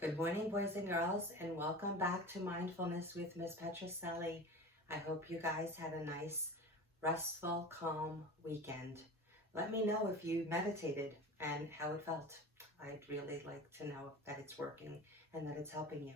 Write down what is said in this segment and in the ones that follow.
Good morning, boys and girls, and welcome back to Mindfulness with Miss Petrocelli. I hope you guys had a nice, restful, calm weekend. Let me know if you meditated and how it felt. I'd really like to know that it's working and that it's helping you.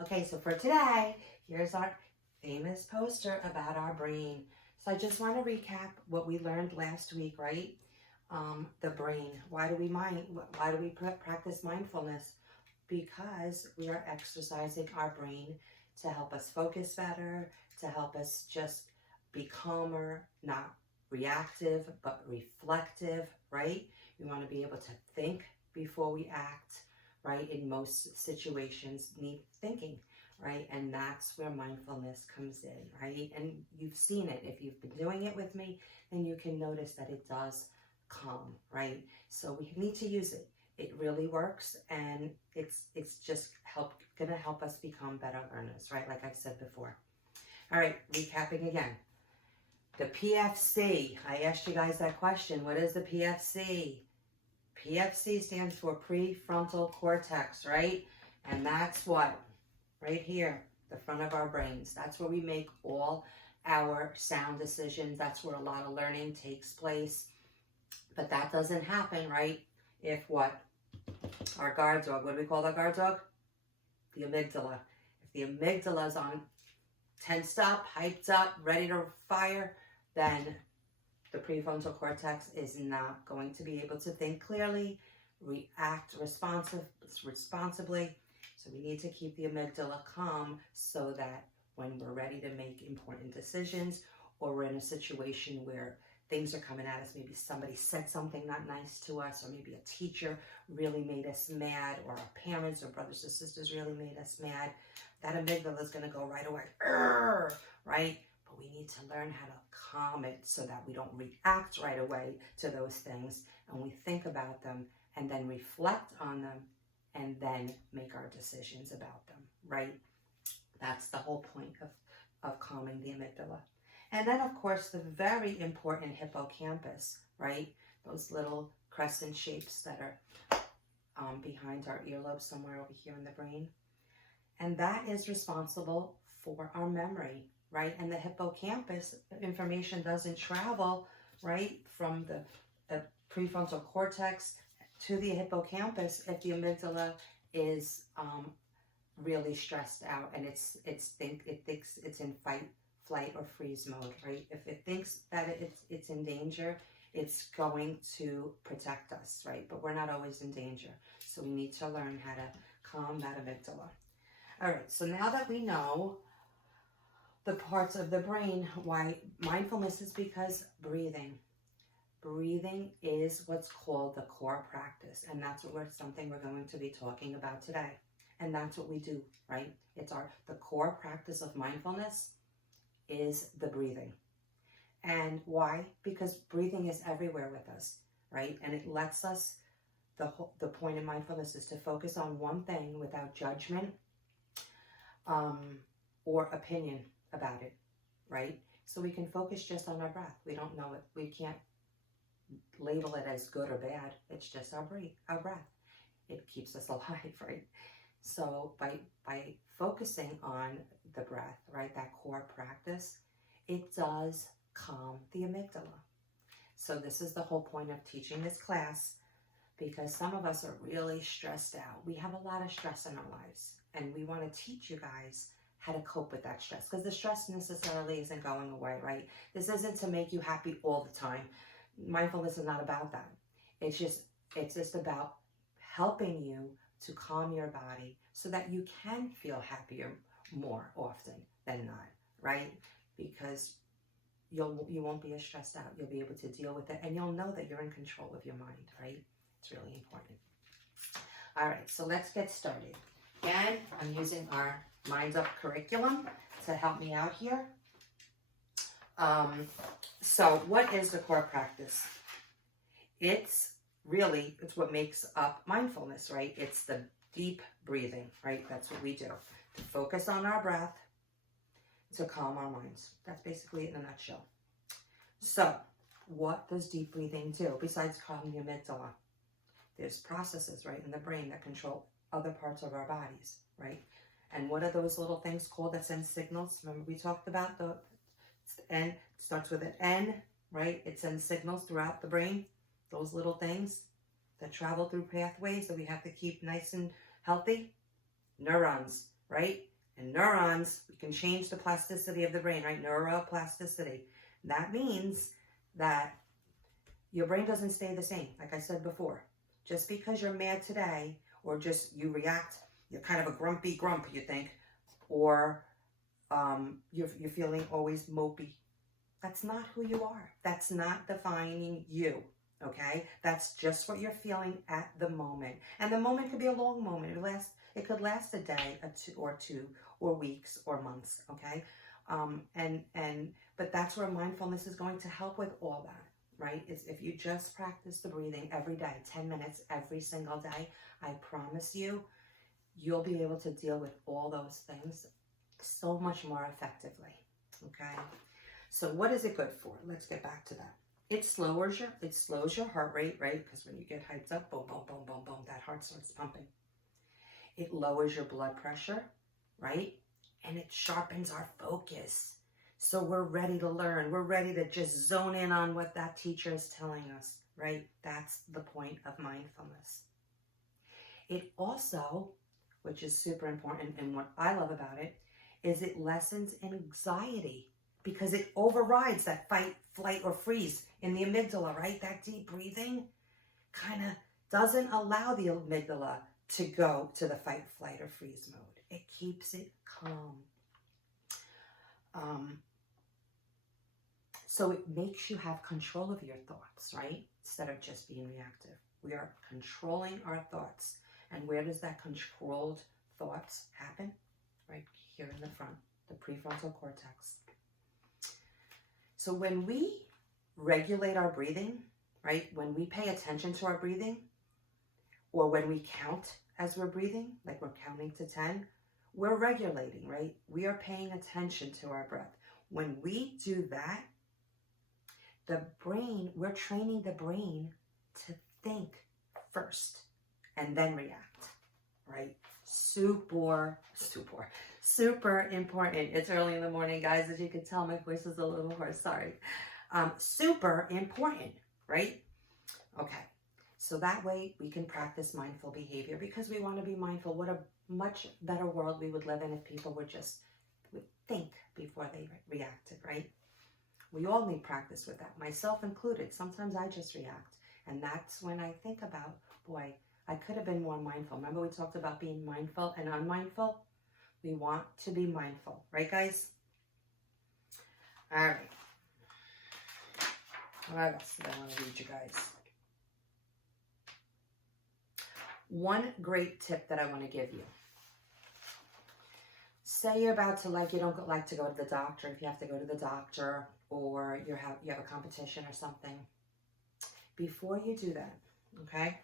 Okay, so for today, here's our famous poster about our brain. So I just want to recap what we learned last week, right? The brain. Why do we practice mindfulness? Because we are exercising our brain to help us focus better, to help us just be calmer, not reactive, but reflective, right? We want to be able to think before we act, right? In most situations need thinking, right? And that's where mindfulness comes in, right? And you've seen it. If you've been doing it with me, then you can notice that it does calm, right? So we need to use it. It really works, and it's just gonna help us become better learners, right? Like I said before. All right, recapping again. The PFC, I asked you guys that question. What is the PFC? PFC stands for prefrontal cortex, right? And that's what? Right here, the front of our brains. That's where we make all our sound decisions. That's where a lot of learning takes place. But that doesn't happen, right? If what? Our guard dog, what do we call that guard dog? The amygdala. If the amygdala is on tensed up, hyped up, ready to fire, then the prefrontal cortex is not going to be able to think clearly, react responsibly. So we need to keep the amygdala calm so that when we're ready to make important decisions, or we're in a situation where things are coming at us, maybe somebody said something not nice to us, or maybe a teacher really made us mad, or our parents or brothers or sisters really made us mad, that amygdala is going to go right away, right? But we need to learn how to calm it so that we don't react right away to those things, and we think about them and then reflect on them and then make our decisions about them, right? That's the whole point of calming the amygdala. And then, of course, the very important hippocampus, right? Those little crescent shapes that are behind our earlobe somewhere over here in the brain. And that is responsible for our memory, right? And the hippocampus, information doesn't travel, right, from the prefrontal cortex to the hippocampus if the amygdala is really stressed out and it thinks it's in fight, flight, or freeze mode, right? If it thinks that it's in danger, it's going to protect us, right? But we're not always in danger. So we need to learn how to calm that amygdala. All right, so now that we know the parts of the brain, why mindfulness is because breathing. Breathing is what's called the core practice, and that's something we're going to be talking about today. And that's what we do, right? It's the core practice of mindfulness is the breathing. And why? Because breathing is everywhere with us, right? And it lets us, the point of mindfulness is to focus on one thing without judgment or opinion about it, right? So we can focus just on our breath. We don't know it. We can't label it as good or bad. It's just our breath. It keeps us alive, right? So by focusing on the breath, right, that core practice, it does calm the amygdala. So this is the whole point of teaching this class, because some of us are really stressed out. We have a lot of stress in our lives, and we want to teach you guys how to cope with that stress, because the stress necessarily isn't going away, right? This isn't to make you happy all the time. Mindfulness is not about that. It's just about helping you to calm your body so that you can feel happier more often than not, right? Because you won't be as stressed out. You'll be able to deal with it, and you'll know that you're in control of your mind, right? It's really important. All right, so let's get started. Again, I'm using our Minds Up curriculum to help me out here. So what is the core practice? It's what makes up mindfulness, right? It's the deep breathing, right? That's what we do. To focus on our breath, to calm our minds. That's basically it in a nutshell. So what does deep breathing do besides calming the amygdala? There's processes, right, in the brain that control other parts of our bodies, right? And what are those little things called that send signals? Remember we talked about the N, it starts with an N, right? It sends signals throughout the brain, those little things that travel through pathways that we have to keep nice and healthy. Neurons, right? And neurons, we can change the plasticity of the brain, right? Neuroplasticity. That means that your brain doesn't stay the same, like I said before. Just because you're mad today, or just you react, you're kind of a grumpy grump, you think, or you're feeling always mopey. That's not who you are. That's not defining you, okay? That's just what you're feeling at the moment. And the moment could be a long moment. It could last a day, or two, or weeks, or months, okay? But that's where mindfulness is going to help with all that, right? It's if you just practice the breathing every day, 10 minutes every single day, I promise you, you'll be able to deal with all those things so much more effectively, okay? So what is it good for? Let's get back to that. It slows your heart rate, right? Because when you get hyped up, boom, boom, boom, boom, boom, that heart starts pumping. It lowers your blood pressure, right? And it sharpens our focus. So we're ready to learn. We're ready to just zone in on what that teacher is telling us, right? That's the point of mindfulness. It also, which is super important, and what I love about it, is it lessens anxiety because it overrides that fight, flight, or freeze in the amygdala, right? That deep breathing kind of doesn't allow the amygdala to go to the fight, flight, or freeze mode. It keeps it calm. So it makes you have control of your thoughts, right? Instead of just being reactive. We are controlling our thoughts. And where does that controlled thoughts happen? Right here in the front, the prefrontal cortex. So when we regulate our breathing, right? When we pay attention to our breathing, or when we count as we're breathing, like we're counting to 10, we're regulating, right? We are paying attention to our breath. When we do that, we're training the brain to think first and then react, right? Super important. It's early in the morning, guys. As you can tell, my voice is a little hoarse, sorry. Super important, right? Okay, so that way we can practice mindful behavior because we want to be mindful. What a much better world we would live in if people would think before they reacted, right? We all need practice with that, myself included. Sometimes I just react, and that's when I think about, boy, I could have been more mindful. Remember we talked about being mindful and unmindful? We want to be mindful, right, guys? All right. What else did I want to read you guys? One great tip that I want to give you. Say you're about to, you don't like to go to the doctor, if you have to go to the doctor, or you have a competition or something. Before you do that, okay,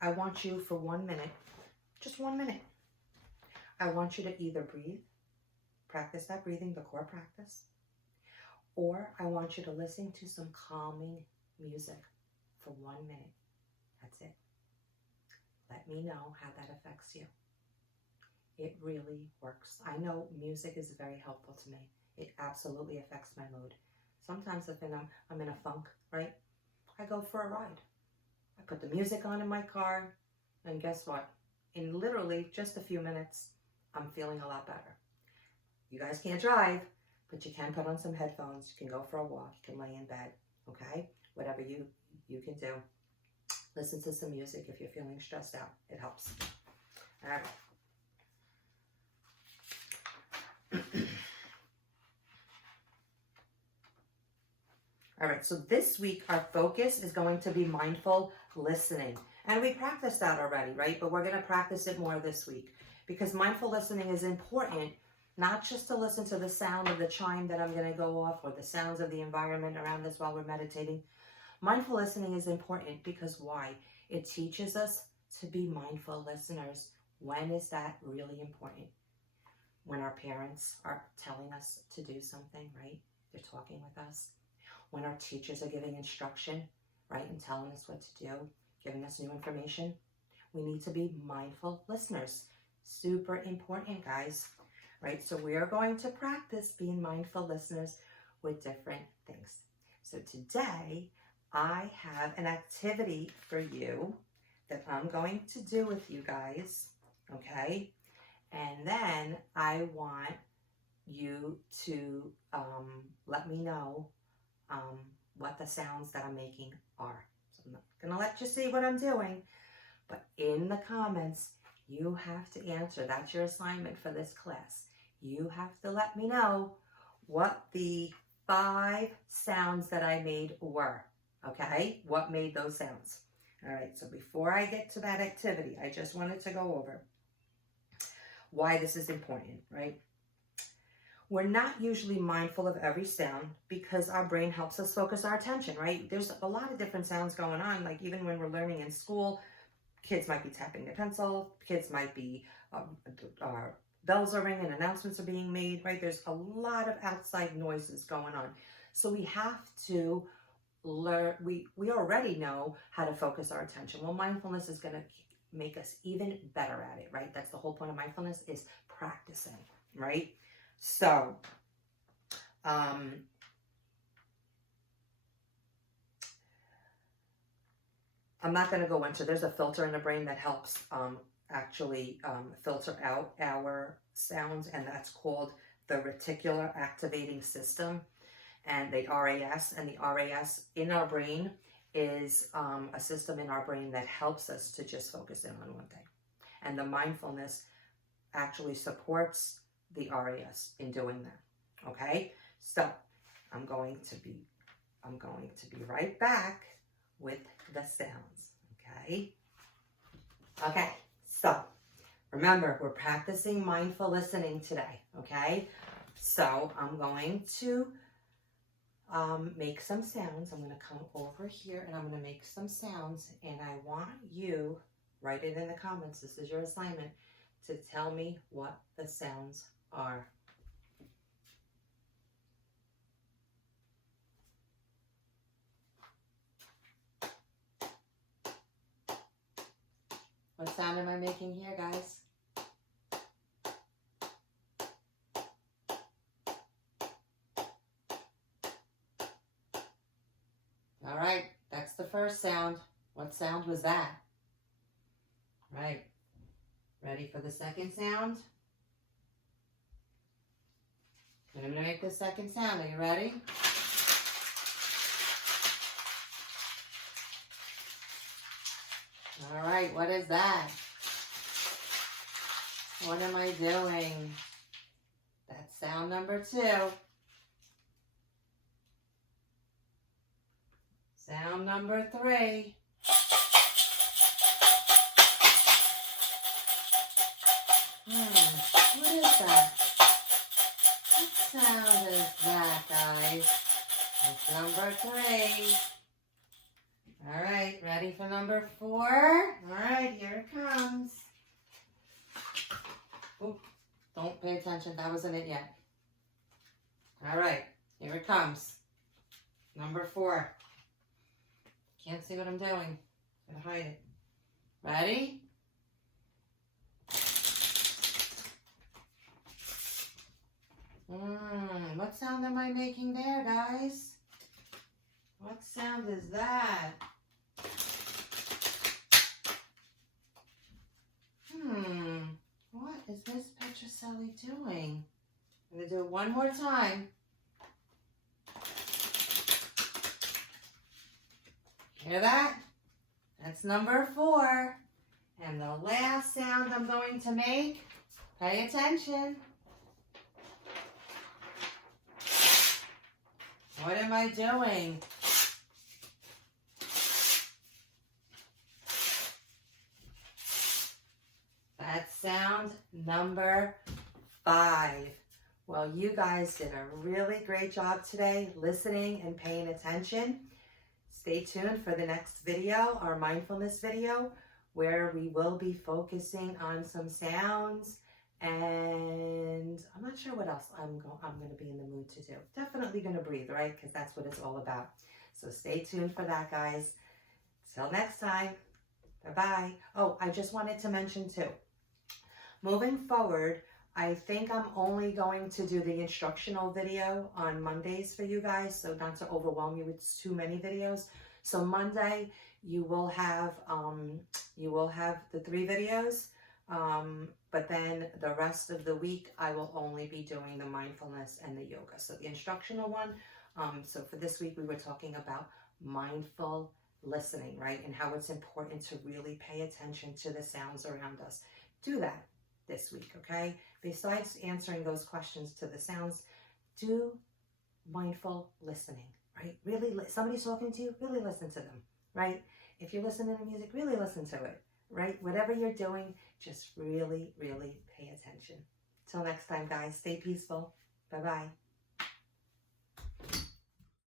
I want you for 1 minute, just 1 minute, I want you to either breathe, practice that breathing, the core practice, or I want you to listen to some calming music for 1 minute. That's it. Let me know how that affects you. It really works. I know music is very helpful to me. It absolutely affects my mood. Sometimes if I'm in a funk, right, I go for a ride. I put the music on in my car, and guess what? In literally just a few minutes, I'm feeling a lot better. You guys can't drive, but you can put on some headphones. You can go for a walk. You can lay in bed, okay? Whatever you can do. Listen to some music if you're feeling stressed out. It helps. All right. All right, so this week our focus is going to be mindful listening. And we practiced that already, right? But we're going to practice it more this week because mindful listening is important, not just to listen to the sound of the chime that I'm going to go off or the sounds of the environment around us while we're meditating. Mindful listening is important because why? It teaches us to be mindful listeners. When is that really important? When our parents are telling us to do something, right? They're talking with us. When our teachers are giving instruction, right, and telling us what to do, giving us new information. we need to be mindful listeners. Super important, guys, right? So we are going to practice being mindful listeners with different things. So today, I have an activity for you that I'm going to do with you guys, okay? And then I want you to let me know what the sounds that I'm making are. So I'm not gonna let you see what I'm doing, but in the comments, you have to answer. That's your assignment for this class. You have to let me know what the 5 sounds that I made were, okay? What made those sounds? All right, so before I get to that activity, I just wanted to go over why this is important, right? We're not usually mindful of every sound because our brain helps us focus our attention, right? There's a lot of different sounds going on, like even when we're learning in school, kids might be tapping their pencil, kids might be, bells are ringing, announcements are being made, right? There's a lot of outside noises going on. So we have to learn, we already know how to focus our attention. Well, mindfulness is gonna make us even better at it, right? That's the whole point of mindfulness, is practicing, right? So, I'm not going to go into, there's a filter in the brain that helps actually filter out our sounds, and that's called the reticular activating system, and the RAS. And the RAS in our brain is a system in our brain that helps us to just focus in on one thing. And the mindfulness actually supports the RAS in doing that. Okay, so I'm going to be right back with the sounds. Okay, so remember, we're practicing mindful listening today. Okay, so I'm going to make some sounds. I'm going to come over here and I'm going to make some sounds, and I want you, write it in the comments, this is your assignment, to tell me what the sounds are. What sound am I making here, guys? All right, that's the first sound. What sound was that? Right. Ready for the second sound? And I'm going to make the second sound. Are you ready? All right, what is that? What am I doing? That's sound number 2. Sound number 3. What is that? What sound is that, guys? It's number 3. All right, ready for number 4? All right, here it comes. Oh, don't pay attention. That wasn't it yet. All right, here it comes. Number 4. Can't see what I'm doing. Gotta hide it. Ready? What sound am I making there, guys? What sound is that? What is Miss Petrocelli doing? I'm going to do it one more time. Hear that? That's number 4. And the last sound I'm going to make, pay attention. What am I doing? That's sound number 5. Well, you guys did a really great job today listening and paying attention. Stay tuned for the next video, our mindfulness video, where we will be focusing on some sounds, and I'm not sure what else I'm going to be in the mood to do. Definitely going to breathe, right? Because that's what it's all about. So stay tuned for that, guys. Till next time. Bye-bye. Oh, I just wanted to mention too, moving forward, I think I'm only going to do the instructional video on Mondays for you guys, so not to overwhelm you with too many videos. So Monday, you will have the 3 videos, but then the rest of the week, I will only be doing the mindfulness and the yoga. So the instructional one, so for this week, we were talking about mindful listening, right? And how it's important to really pay attention to the sounds around us. Do that this week, okay? Besides answering those questions to the sounds, do mindful listening, right? Really, somebody's talking to you, really listen to them, right? If you're listening to music, really listen to it, right? Whatever you're doing, just really, really pay attention. Till next time, guys, stay peaceful. Bye-bye.